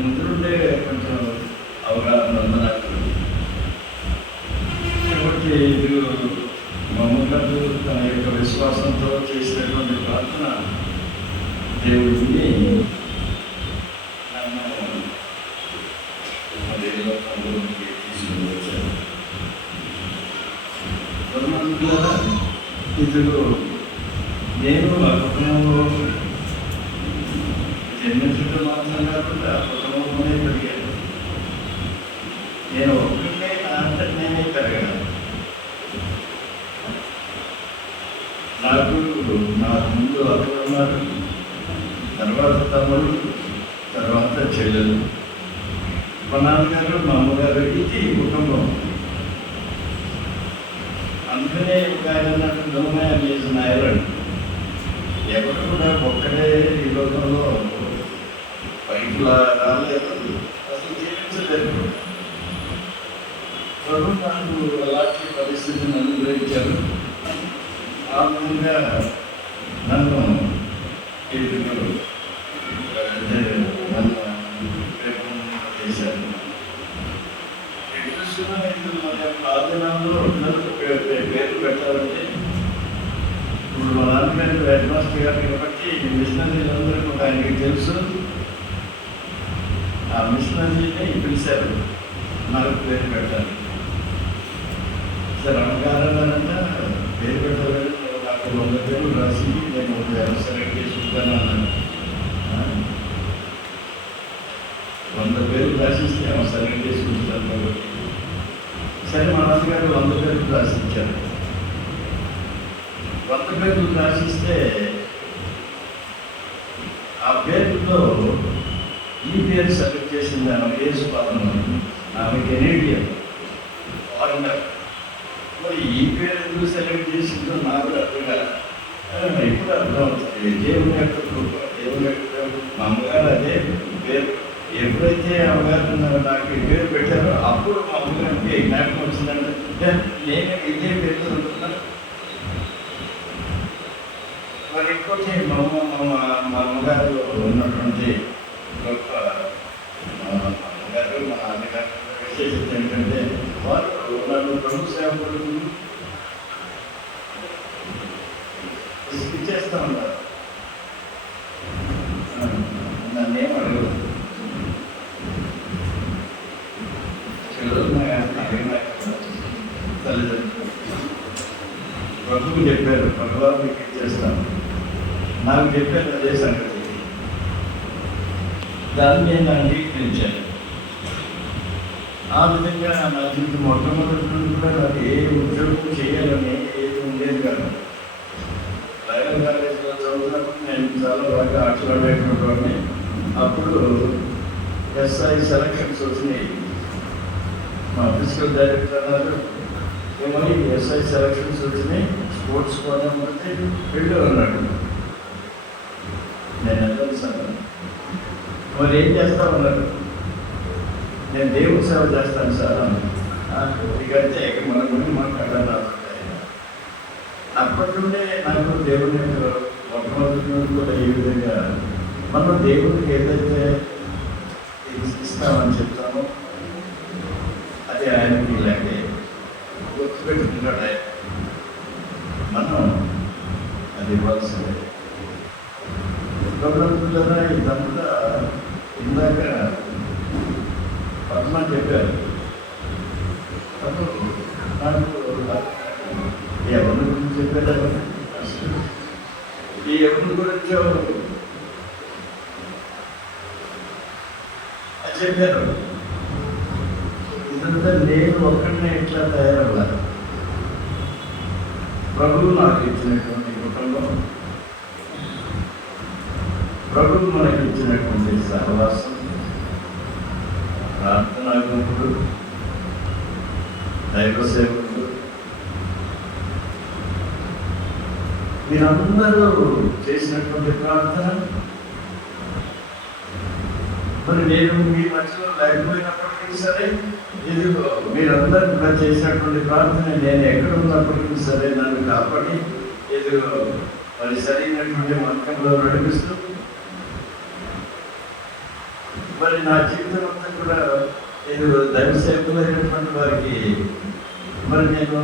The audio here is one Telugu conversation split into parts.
ముందుండే కొంచెం అవగాహన ఉంది నాకు. కాబట్టి ఇది మమ్మల్ని తన యొక్క విశ్వాసంతో చేసినటువంటి ప్రార్థన దేవుడిని నన్ను అదేదో అందులోకి తీసుకుని వచ్చాను. ద్వారా ఇదిలో నేను ఆ కుటుంబంలో జన్మించడం మాత్రం కాకుండా ఆ కుటుంబంలోనే పెరిగాను. నేను ఒక్కటే నా అంతటి నేనే పెరగాను. నాకు నా ముందు అక్కడ ఉన్నారు, తర్వాత తమ్ముడు, తర్వాత చెల్లెలు, మా నాన్నగారు, మా అమ్మగారు. ఇది కుటుంబం. అందుకనే ఒక ఆయన ఐలాండ్ ఎవరు కూడా ఒక్కడే ఈ లోకంలో పైకి రాలేదు, అసలు జీవించలేదు. ప్రభు నాకు అలాంటి పరిస్థితిని అనుగ్రహించారు. ఆ విధంగా నన్ను చేశారు. ఆదినాంలో పేరు పెట్టాలంటే ఇప్పుడు మా నాన్నగారికి హెడ్ మాస్టర్ గారు కాబట్టి మిషనరీలందరూ ఆయనకి తెలుసు. ఆ మిషనరీని పిలిచారు, నాకు పేరు పెట్టాలి. సరే అన్నగారంటే పేరు పెట్టాలని నాకు 100 పేర్లు రాసి నేను సెలెక్ట్ చేసుకుంటాను అన్నాను. 100 పేర్లు రాసిస్తే సెలెక్ట్ చేసుకుంటాను కాబట్టి సరే మా నాన్నగారు 100 పేర్లు రాసిచ్చారు. 100 పేర్లు రాసిస్తే ఆ పేరులో ఈ పేరు సెలెక్ట్ చేసింది ఆమె యేసు పాదం. ఆమె కెనేడియన్ ఫారినర్. మరి ఈ పేరు ఎందుకు సెలెక్ట్ చేసిందో నాకు అర్థంగా ఇప్పుడు అర్థమవుతుంది. దేవుని యొక్క కృప, దేవుని యొక్క మా అమ్మగారు అదే పేరు. ఎప్పుడైతే అమ్మగారు నాకు ఈ పేరు పెట్టారో అప్పుడు మా అమ్మగారికి జ్ఞాపకం వచ్చిందంటే నేను ఇదే పేరు ఉంటున్నాను. మరి ఇంకోటి మా అమ్మగారు ఉన్నటువంటి గొప్ప అమ్మగారు, మా అన్నగారు విశేషత ఏంటంటే వారు నన్ను ప్రభు సేవకుడు ఇచ్చేస్తా ఉన్నారు. నన్నేం అడగదు. తల్లిదండ్రులు ప్రభువు చెప్పారు, భగవాన్ మీకు ఇచ్చేస్తాను. నాకు చెప్పారు అదే సంగతి. దాన్ని నేను అంగీకరించాను. ఆ విధంగా నా జీవితం మొట్టమొదటి నుండి కూడా నాకు ఏ ఉద్యోగం చేయాలని ఏది ఉండేది కాదు. లయల్ కాలేజీలో చదువుతున్నప్పుడు నేను చాలా బాగా ఆటలాడేటువంటి వాడిని. అప్పుడు ఎస్ఐ సెలక్షన్స్ వచ్చినాయి. మా ఫిజికల్ డైరెక్టర్ అన్నారు, ఏమని ఎస్ఐ సెలక్షన్స్ వచ్చినాయి, స్పోర్ట్స్ కోసం వచ్చి వెళ్ళు అన్నాడు. నేను ఎంత మరి ఏం చేస్తామన్నాడు. నేను దేవుడి సేవ చేస్తాను సార్ అన్నాను. ఇకంటే మన గురించి మాట్లాడాలి. అప్పటి నుండే నాకు దేవుని మొట్టమొదటి నుండి కూడా ఏ విధంగా మనం దేవుడికి ఏదైతే ఇస్తామని చెప్తామో అది ఆయనకి ఇలాంటి గుర్తుపెట్టుకుంటాడు. ఆయన మనం అది ఇవ్వాల్సిందే. గవర్నమెంట్ ఇదంతా ఇందాక పద్మ చెప్పారు. నాకు ఎవరి గురించి చెప్పారు, ఈ ఎవరి గురించో చెప్పారు. ఇదంతా నేను ఒక్కడనే ఎట్లా తయారవ్వాలి. ప్రభువు నాకు ఇచ్చినటువంటి కుటుంబం, ప్రభువు మనకి ఇచ్చినటువంటి సహవాసం, ప్రార్థనా గుంపులు, దైవ సేవకులు, మీరందరూ చేసినటువంటి ప్రార్థన. మరి నేను మీ మధ్యలో లేకపోయినప్పటికీ సరే, ఇదిగో మీరందరూ కూడా చేసినటువంటి ప్రార్థన నేను ఎక్కడ ఉన్నప్పటికీ సరే నన్ను కాపాడి ఇదిగో మరి సరైనటువంటి మార్గంలో నడిపిస్తూ మరి నా జీవితం అంతా కూడా నేను దైవ సేవకులైనటువంటి వారికి మరి నేను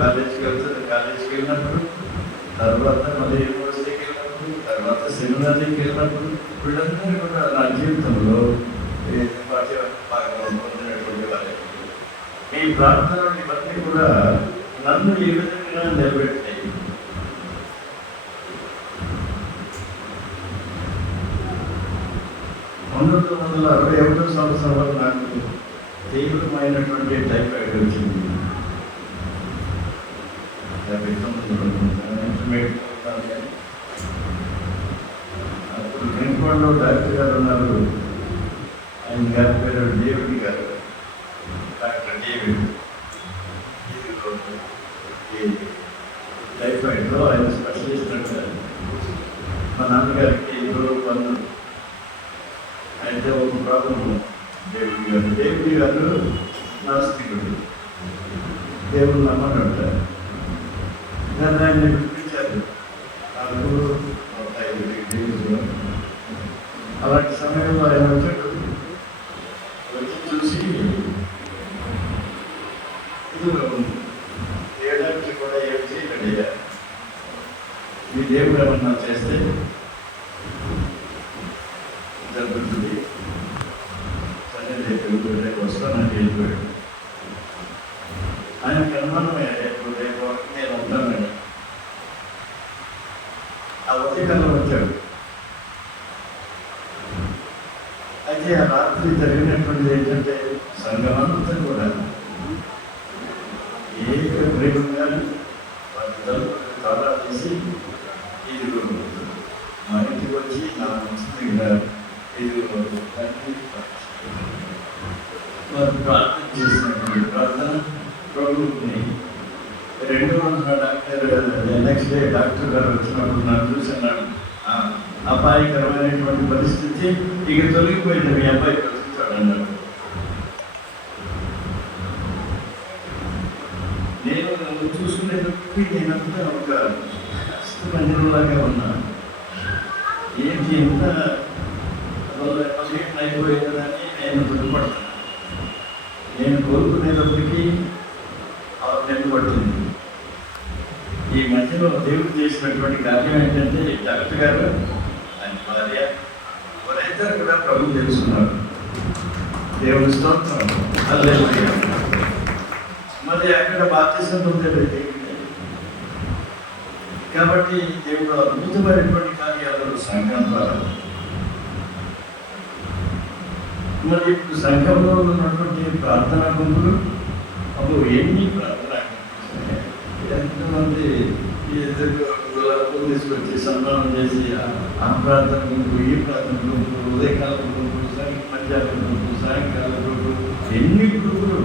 కాలేజీకి వెళ్ళినప్పుడు, తర్వాత మళ్ళీ యూనివర్సిటీకి వెళ్ళినప్పుడు, తర్వాత సెమినార్కి వెళ్ళినప్పుడు వీళ్ళందరూ కూడా నా జీవితంలో పొందినటువంటి వారే. ఈ ప్రార్థనలు ఇవన్నీ కూడా నన్ను ఏ విధంగా నిలబెట్టాయి. 1961 సంవత్సరంలో నాకు తీవ్రమైనటువంటి టైఫాయిడ్ వచ్చింది. అప్పుడు గ్రీన్పాండ్లో డాక్టర్ గారు ఉన్నారు. ఆయన గారి పేరు డేవిడ్ గారు, డాక్టర్ డేవిడ్. టైఫాయిడ్లో ఆయన స్పెషలిస్ట్ అంటారు. మా నాన్నగారికి పనులు అయితే ఒక ప్రాబ్లం. దేవుడి గారు నాస్తికుడు, దేవుడు నమ్మని అంటారు. దాన్ని ఆయన పిలిపించారు. నాకు 5 డిగ్రీలు. అలాంటి సమయంలో ఆయన వచ్చాడు. వచ్చి చూసి చేయడానికి కూడా ఏం చేయకండి, మీ దేవుడు ఏమన్నా చేస్తే జరుగుతుంది, సరే రేపు వస్తానని వెళ్ళిపోయాడు. ఆయనకు అనుమానమే, రేపు నేను ఉంటానని. ఆ ఉదయకాలం వచ్చాడు. అయితే ఆ రాత్రి జరిగినటువంటిది ఏంటంటే సంఘమంతా కూడా ఏకగ్రీవంగా తాళా తీసి ఇదిగో మా ఇంటికి వచ్చి నా మనసుగా ఇదిగో వారు ప్రార్థన చేసినటువంటి ప్రార్థన ప్రభువుని 2 రోజుల డాక్టర్ నెక్స్ట్ డే డాక్టర్ గారు వచ్చినప్పుడు నాకు చూసినాడు. అపాయకరమైనటువంటి పరిస్థితి ఇక తొలగిపోయింది, మీ అబ్బాయి బ్రతుకుతాడు అన్నాడు. నేను చూసుకునేటప్పటికీ నేనంతా ఒక మందిరంలాగా ఉన్నా. ఏంటి ఎంత అయిపోయిందని నేను దుఃఖపడతాను. నేను కోరుకునేటప్పటికీ నెట్టు పడుతుంది. ఈ మధ్యలో దేవుడు చేసినటువంటి కార్యం ఏంటంటే డాక్టర్ గారు ఆయన భార్య వారిద్దరు కూడా ప్రభు తెలుసుకున్నారు. దేవుని స్తోత్రం. హల్లెలూయా. మరి అక్కడ బాప్తిసం పొందేది కాబట్టి దేవుడు అద్భుతమైనటువంటి కార్యాలు సంఘం ద్వారా. మరి ఇప్పుడు సంఘంలో ఉన్నటువంటి ప్రార్థనా గుంపులు అప్పుడు ఎన్ని ప్రార్థన ఎంతమంది తీసుకొచ్చి సన్మానం చేసి ఆ ప్రార్థన గుంపు, ఈ ప్రార్థన గుంపు, ఉదయకాలం గుంపు, మధ్యాహ్నం గుంపు, సాయంకాలం గుంపు, ఎన్ని గ్రూపులు.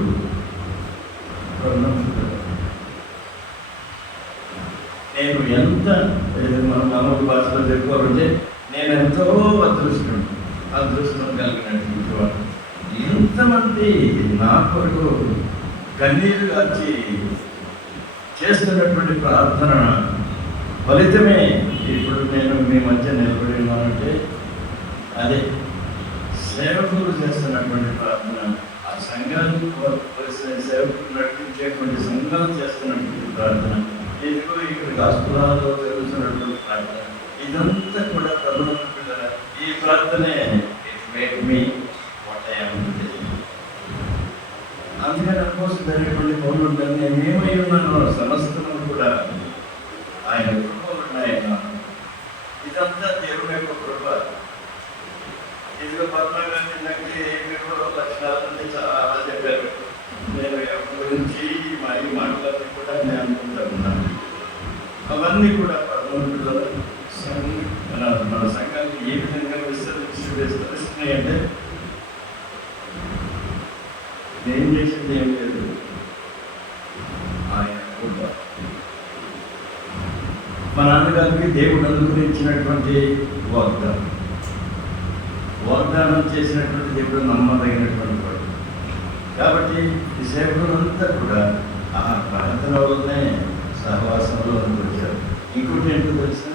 నేను ఎంత మన మామూలు భాషలో చెప్పుకోవాలంటే నేను ఎంతో అదృష్టం కలిగినటువంటి వాడు. ఎంతమంది నా కొరకు కన్నీరు కాచి చేస్తున్నటువంటి ప్రార్థన ఫలితమే ఇప్పుడు నేను మీ మధ్య నిలబడి ఉన్నానంటే అదే సేవకులు చేస్తున్నటువంటి ప్రార్థన. ఆ సంఘాలు సేవకులు నడిపించేటువంటి సంఘాలు చేస్తున్నటువంటి ప్రార్థన, ఇదిగో ఇక్కడ గాస్పులాలో జరుగుతున్నటువంటి ప్రార్థన, ఇదంతా కూడా ప్రభుత్వ పిల్లల ఈ ప్రార్థనే అందుకని అనుకోసం జరిగేటువంటి పనులు ఉంటాను. నేను ఏమై ఉన్నాను సమస్తము కూడా ఆయన కృపలు ఉన్నాయన్న. ఇదంతా దేవుని యొక్క కృప. ఇదిగో పద్మగాంధీ నాకు లక్షణాలు చాలా చెప్పారు. నేను ఎవరి గురించి మా ఈ మాటలన్నీ కూడా నేను అనుకుంటా ఉన్నాను. అవన్నీ కూడా పద్మపిల్లల మన సంఘాన్ని ఏ విధంగా విస్తరిస్తున్నాయి అంటే నేను చేసింది ఏం లేదు, ఆయన కూడా. మా నాన్నగారికి దేవుడు అనుగ్రహించినటువంటి వాగ్దానం చేసినటువంటి దేవుడు నమ్మదగినటువంటి వాడు. కాబట్టి ఈ సేవకులంతా కూడా ఆ ప్రార్థన వల్లనే సహవాసంలో వచ్చారు. ఇంకోటి ఏంటో తెలుసా,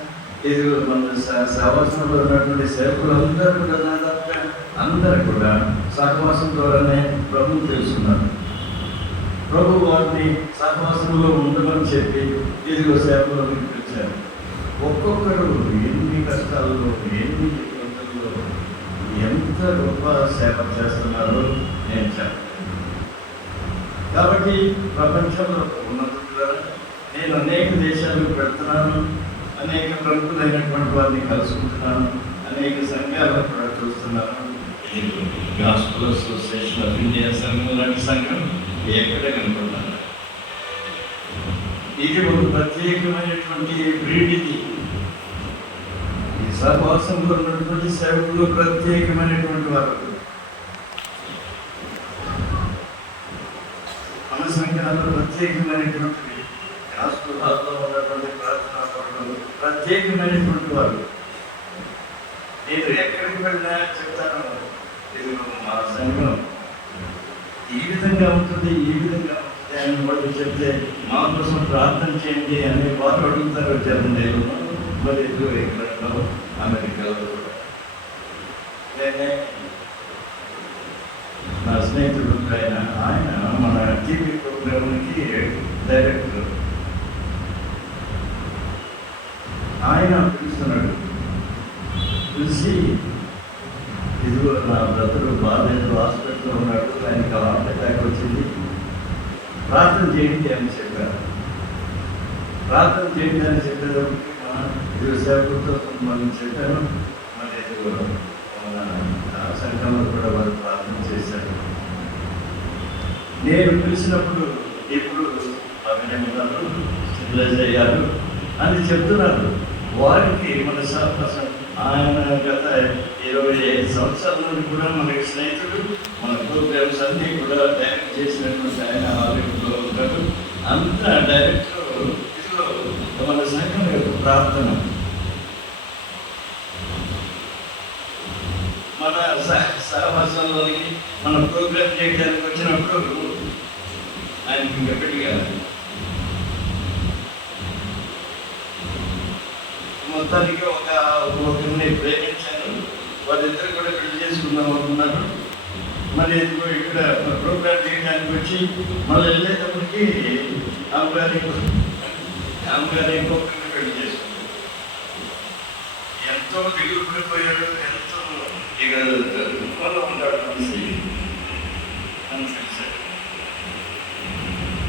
ఇది మన సహవాసంలో ఉన్నటువంటి సేవకులందరూ కూడా దాకా అందరూ కూడా సహవాసం ద్వారానే ప్రభు తెలుసుకున్నారు. ప్రభు వారిని సహవాసంలో ఉండమని చెప్పి ఇదిగో సేవలో పిలిపించారు. ఒక్కొక్కరు ఎన్ని కష్టాల్లో, ఎన్ని ఇబ్బందుల్లో ఎంత గొప్ప సేవ చేస్తున్నారో నేను చెప్పాను. కాబట్టి ప్రపంచంలో ఉన్నందుకు నేను అనేక దేశాలకు పెడుతున్నాను, అనేక ప్రముఖులైనటువంటి వారిని కలుసుకుంటున్నాను, అనేక సంఘాలను కూడా చూస్తున్నాను. గాస్పుల్ అసోసియేషన్ ఆఫ్ ఇండియా సంఘం లాంటి సంఘం ఎక్కడ కనుకుంటున్నాను. ఇది ఒక ప్రత్యేకమైనటువంటి బ్రీడ్. ఇది ఈ సహవాసంలో ఉన్నటువంటి సేవకులు ప్రత్యేకమైనటువంటి వారు. మన సంఘాల్లో ప్రత్యేకమైనటువంటి గాస్పుల్ హాల్లో ఉన్నటువంటి ప్రార్థనా పరులు ప్రత్యేకమైనటువంటి వారు. నేను ఎక్కడికి వెళ్ళినా చెప్తాను, ఇది మా సంఘం ఈ విధంగా ఉంటుంది, ఈ విధంగా ఉంటుంది అని వాళ్ళు చెప్తే మా కోసం ప్రార్థన చేయండి అనే వారు అడుగుతారు. జర్మనీలో, మరి ఇంగ్లాండ్లో, అమెరికాలో కూడా. నేనే నా స్నేహితుడు ఆయన మన టీవీ ప్రోగ్రామ్కి డైరెక్టర్. ఆయన పిలుస్తున్నాడు, పిలిచి ఇదిగో నా బ్రదరు బాగాలేదు, హాస్పిటల్లో ఉన్నాడు, ఆయనకి హార్ట్ అటాక్ వచ్చింది, ప్రార్థన చేయండి అని చెప్పారు. ప్రార్థన చేయండి అని చెప్పేటప్పటికి ఇదిగో సేవకులతో మనం చెప్పాను. మరి ఇదిగో మన సంఘంలో కూడా వారు ప్రార్థన చేశారు. నేను పిలిచినప్పుడు ఇప్పుడు అభినందనలు స్టెబిలైజ్ అయ్యారు అని చెప్తున్నారు. వారికి మన సహవాసం ఆయన గత 25 సంవత్సరాల నుండి కూడా మనకి స్నేహితుడు. మన ప్రోగ్రామ్స్ అన్నీ కూడా డైరెక్ట్ చేసినటువంటి ఆయన ఆరోగ్యంలో ఉంటాడు. అంతా డైరెక్టర్. ఇదిగో మన సంఘం యొక్క ప్రార్థన, మన సహవాసంలోకి మన ప్రోగ్రామ్ చేయడానికి వచ్చినప్పుడు ఆయనకి గట్టిగా మొత్తానికి ఒకరిని ప్రేమించాను. వాళ్ళిద్దరు కూడా పెళ్లి చేసుకుందాం అనుకున్నారు. మరి ఇక్కడ ప్రోగ్రామ్ చేయడానికి వచ్చి మళ్ళీ వెళ్ళేటప్పటికి అమ్మగారి ఇంకొకరిని పెళ్లి చేసుకున్నాడు. ఎంతో దిగులు పడిపోయాడు, ఎంతో ఇక ఉంటాడు మనిషి.